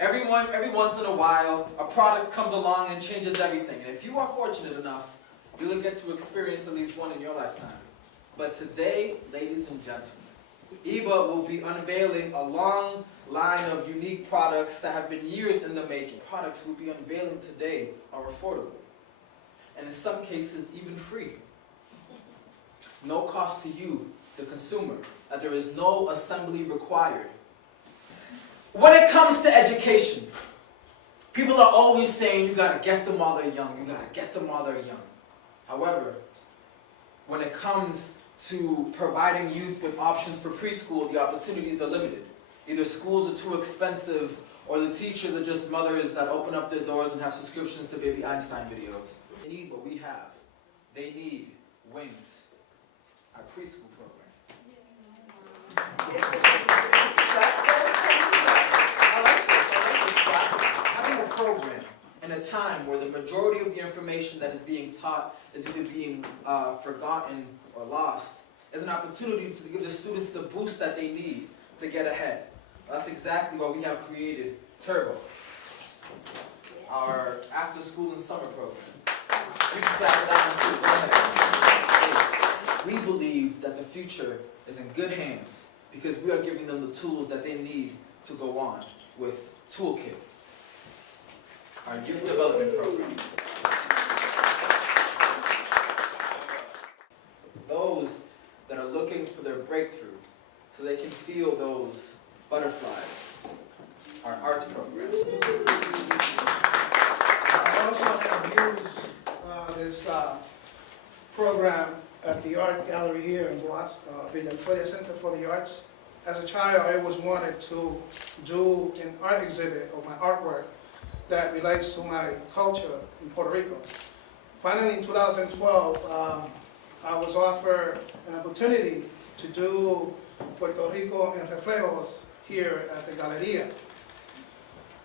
Every once in a while, a product comes along and changes everything. And if you are fortunate enough, you will get to experience at least one in your lifetime. But today, ladies and gentlemen, Eva will be unveiling a long line of unique products that have been years in the making. Products we'll be unveiling today are affordable, and in some cases even free. No cost to you, the consumer, that there is no assembly required. When it comes to education, people are always saying you gotta get them while they're young, you gotta get them while they're young. However, when it comes to providing youth with options for preschool, the opportunities are limited. Either schools are too expensive, or the teachers are just mothers that open up their doors and have subscriptions to Baby Einstein videos. They need what we have. They need Wings, our preschool program. Having a program in a time where the majority of the information that is being taught is either being forgotten or lost is an opportunity to give the students the boost that they need to get ahead. That's exactly why we have created Turbo, our after-school and summer program. You can clap that one too. Go ahead. We believe that the future is in good hands because we are giving them the tools that they need to go on with Toolkit, our youth development program. Those that are looking for their breakthrough so they can feel those butterflies, our arts program. I also have used this program at the art gallery here in Victoria Center for the Arts. As a child, I always wanted to do an art exhibit of my artwork that relates to my culture in Puerto Rico. Finally, in 2012, I was offered an opportunity to do Puerto Rico en Reflejos here at the Galleria.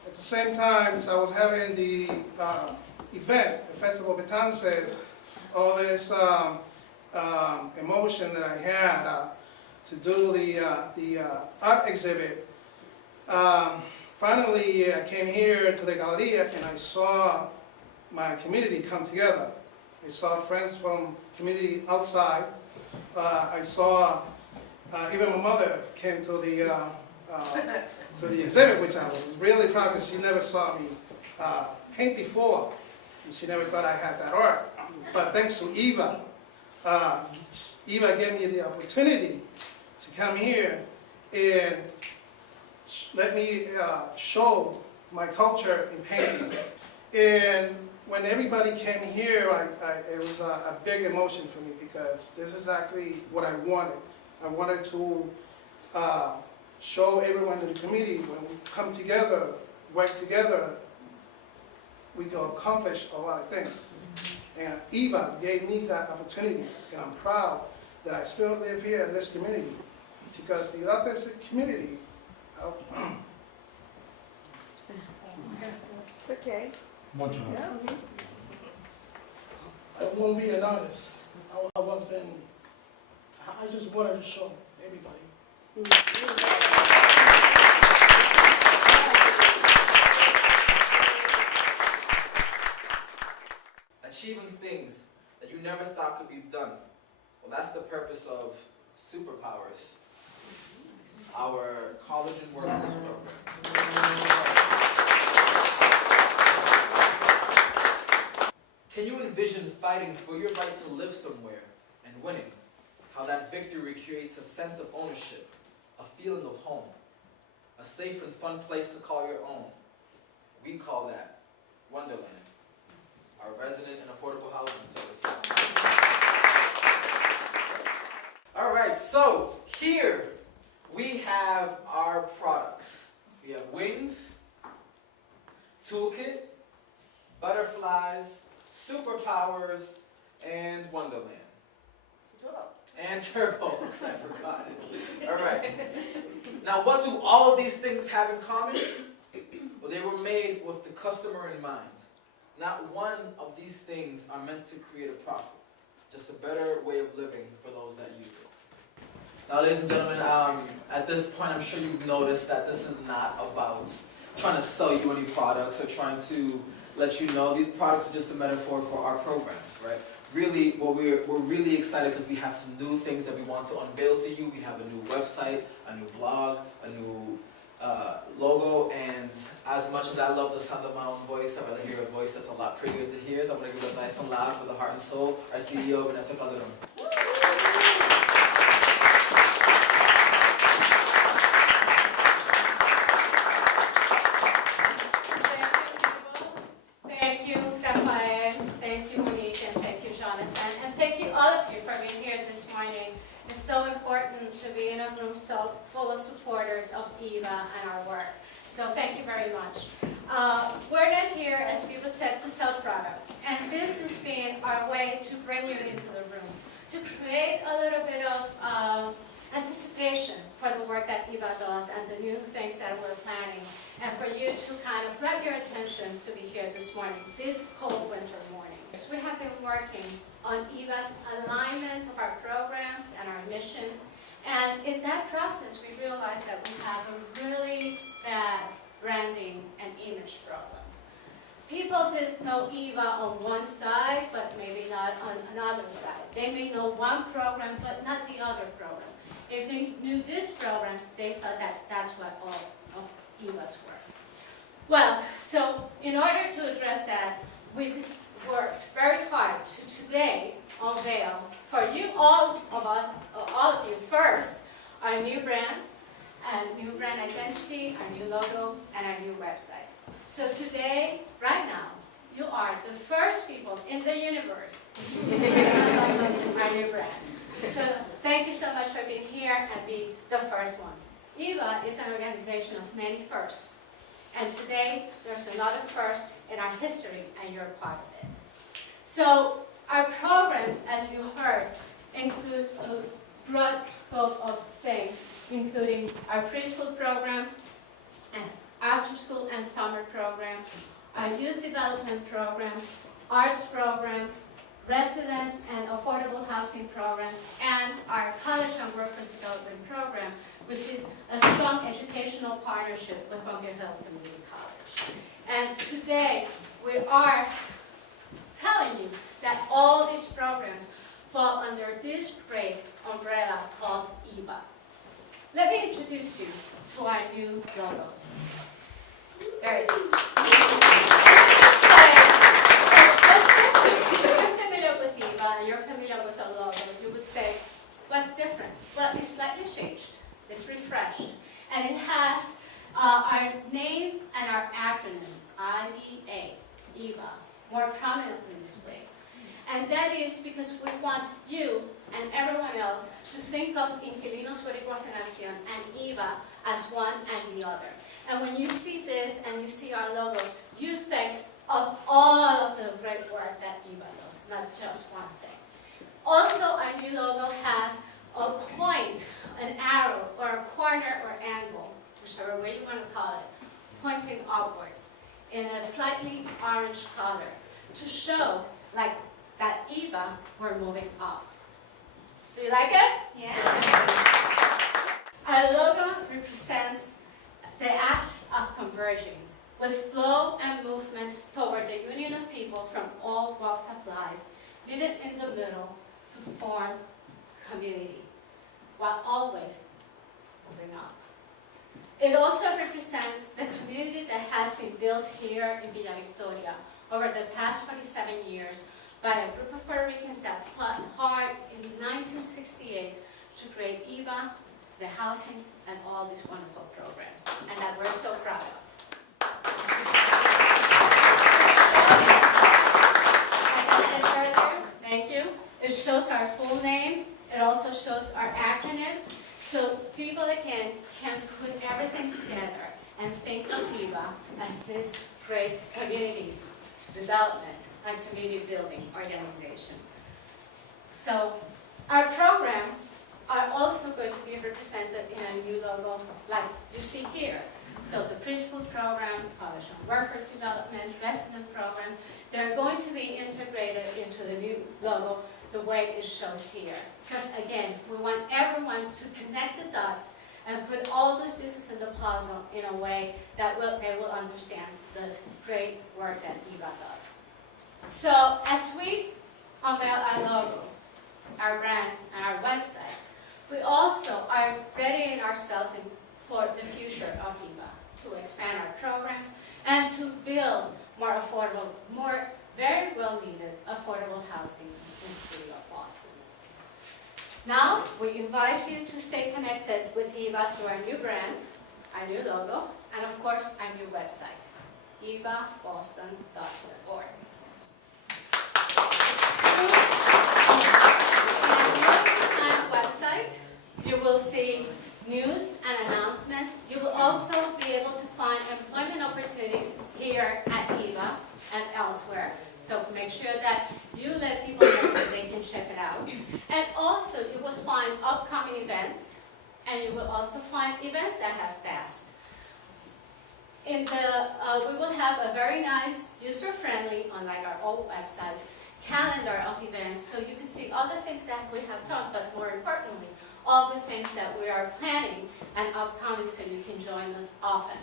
At the same time, I was having the event, the Festival of Betances, all this emotion that I had to do the art exhibit. Finally, I came here to the Galleria and I saw my community come together. I saw friends from community outside. I saw even my mother came to the exhibit, which I was really proud because she never saw me paint before. And she never thought I had that art. But thanks to Eva, Eva gave me the opportunity to come here and let me show my culture in painting. And when everybody came here, it was a big emotion for me because this is exactly what I wanted. I wanted to show everyone in the community when we come together, work together, we can accomplish a lot of things. And Eva gave me that opportunity, and I'm proud that I still live here in this community. Because without this community, It's okay. Much more. Yeah. I won't be an artist. I wasn't. I just wanted to show everybody. Achieving things that you never thought could be done. Well, that's the purpose of Superpowers, our college and workforce program. Can you envision fighting for your right to live somewhere and winning? How that victory creates a sense of ownership, a feeling of home, a safe and fun place to call your own. We call that Wonderland, our resident and affordable housing service. All right, so here we have our products. We have Wings, Toolkit, Butterflies, Superpowers, and Wonderland. And Turbo, because I forgot it. All right. Now, what do all of these things have in common? Well, they were made with the customer in mind. Not one of these things are meant to create a profit. Just a better way of living for those that use it. Now, ladies and gentlemen, at this point, I'm sure you've noticed that this is not about trying to sell you any products or trying to let you know. These products are just a metaphor for our programs, right? Really, we're really excited because we have some new things that we want to unveil to you. We have a new website, a new blog, a new logo, and as much as I love the sound of my own voice, I'd rather hear a voice that's a lot prettier to hear. So I'm going to give it nice and loud with the heart and soul. Our CEO, Vanessa Calderon. Thank you, Rafael. Thank you, Monique, and thank you, Jonathan. And thank you, all of you, for being here this morning. It's so important to be in a room so full of supporters of EVA and our work. So thank you very much. We're not here, as people said, to sell products. And this has been our way to bring you into the room, to create a little bit of anticipation for the work that EVA does and the new things that we're planning, and for you to kind of grab your attention to be here this morning, this cold winter morning. We have been working on EVA's alignment of our programs and our mission, and in that process we realized that we have a really bad branding and image problem. People didn't know EVA on one side, but maybe not on another side. They may know one program, but not the other program. If they knew this program, they thought that that's what all of EVA's were. Well, so in order to address that, we worked very hard to today unveil for you, all of you, first, our new brand, and new brand identity, our new logo, and our new website. So today, right now, you are the first people in the universe to see our new brand. So thank you so much for being here and be the first ones. EVA is an organization of many firsts. And today, there's another first in our history, and you're part of it. So our programs, as you heard, include a broad scope of things, including our preschool program, and after-school and summer program, our youth development program, arts program, residence and affordable housing programs, and our college and workforce development program, which is a strong educational partnership with Bunker Hill Community College. And today, we are telling you that all these programs fall under this great umbrella called EVA. Let me introduce you to our new logo. There it is. If you're familiar with EVA and you're familiar with our logo, you would say, what's different? Well, it's slightly changed, it's refreshed, and it has our name and our acronym, IEA, EVA, more prominently displayed. And that is because we want you and everyone else to think of Inquilinos Boricuas en Acción and EVA as one and the other. And when you see this and you see our logo, you think of all of the great work that EVA does, not just one thing. Also, our new logo has a point, an arrow, or a corner or angle, whichever way you want to call it, pointing upwards in a slightly orange color to show like that EVA, we're moving up. Do you like it? Yeah. Our logo represents the act of converging with flow and movements toward the union of people from all walks of life, needed in the middle to form community, while always moving up. It also represents the community that has been built here in Villa Victoria over the past 47 years by a group of Puerto Ricans that fought hard in 1968 to create EVA, the housing, and all these wonderful programs, and that we're so proud of. Like I said earlier, thank you. It shows our full name. It also shows our acronym, so people again can put everything together and think of EVA as this great community development and community building organization. So our programs are also going to be represented in a new logo like you see here. So the preschool program, college and workforce development, resident programs, they're going to be integrated into the new logo the way it shows here. Because again, we want everyone to connect the dots and put all those pieces in the puzzle in a way that they will understand the great work that EVA does. So as we unveil our logo, our brand, and our website, we also are readying ourselves for the future of EVA, to expand our programs and to build more affordable, more very well needed affordable housing in the city of Boston. Now, we invite you to stay connected with EVA through our new brand, our new logo, and of course, our new website, evaboston.org. On our website, you will see news and announcements. You will also be able to find employment opportunities here at EVA and elsewhere. So make sure that you let people know so they can check it out. And also, you will find upcoming events, and you will also find events that have passed. We will have a very nice, user-friendly, unlike our old website, calendar of events, so you can see all the things that we have done, but more importantly, all the things that we are planning and upcoming, so you can join us often.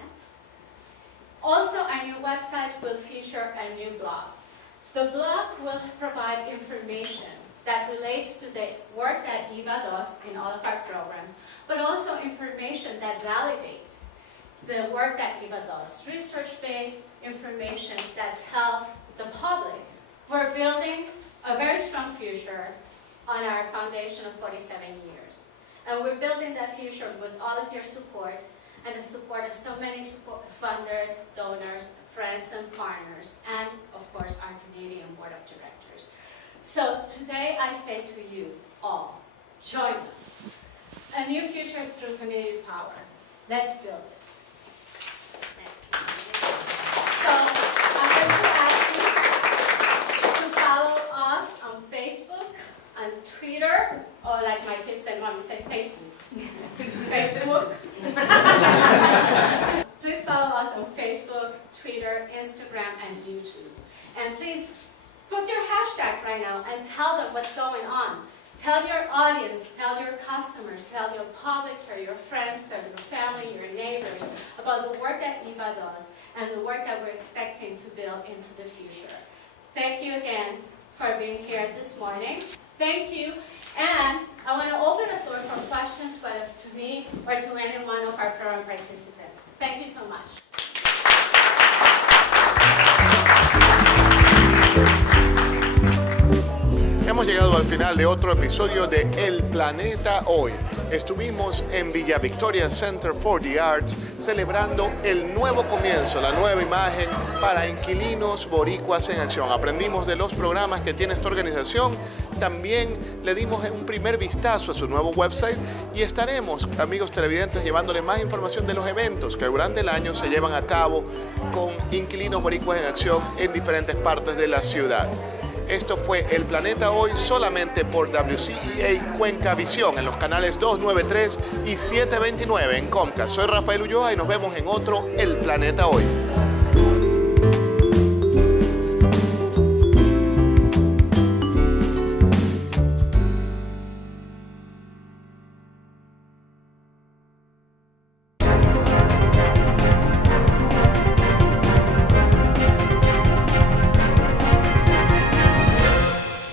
Next. Also, our new website will feature a new blog. The blog will provide information that relates to the work that EVA does in all of our programs, but also information that validates the work that EVA does. Research-based information that tells the public we're building a very strong future on our foundation of 47 years. And we're building that future with all of your support and the support of so many funders, donors, friends, and partners, and of course our Canadian Board of Directors. So today I say to you all, join us. A new future through community power. Let's build it. Next, please. So I'm going to ask you to follow us on Facebook, on Twitter, or like my kids say, Mom, you say Facebook. Facebook. Please follow us on Facebook, Twitter, Instagram, and YouTube. And please put your hashtag right now and tell them what's going on. Tell your audience, tell your customers, tell your public, tell your friends, tell your family, your neighbors about the work that EVA does and the work that we're expecting to build into the future. Thank you again for being here this morning. Thank you. And I want to open the floor for questions, whether to me or to any one of our program participants. Thank you so much. Hemos llegado al final de otro episodio de El Planeta Hoy. Estuvimos en Villa Victoria Center for the Arts celebrando el nuevo comienzo, la nueva imagen para inquilinos boricuas en acción. Aprendimos de los programas que tiene esta organización. También le dimos un primer vistazo a su nuevo website y estaremos, amigos televidentes, llevándoles más información de los eventos que durante el año se llevan a cabo con inquilinos boricuas en acción en diferentes partes de la ciudad. Esto fue El Planeta Hoy solamente por WCEA Cuenca Visión en los canales 293 y 729 en Comcast. Soy Rafael Ulloa y nos vemos en otro El Planeta Hoy.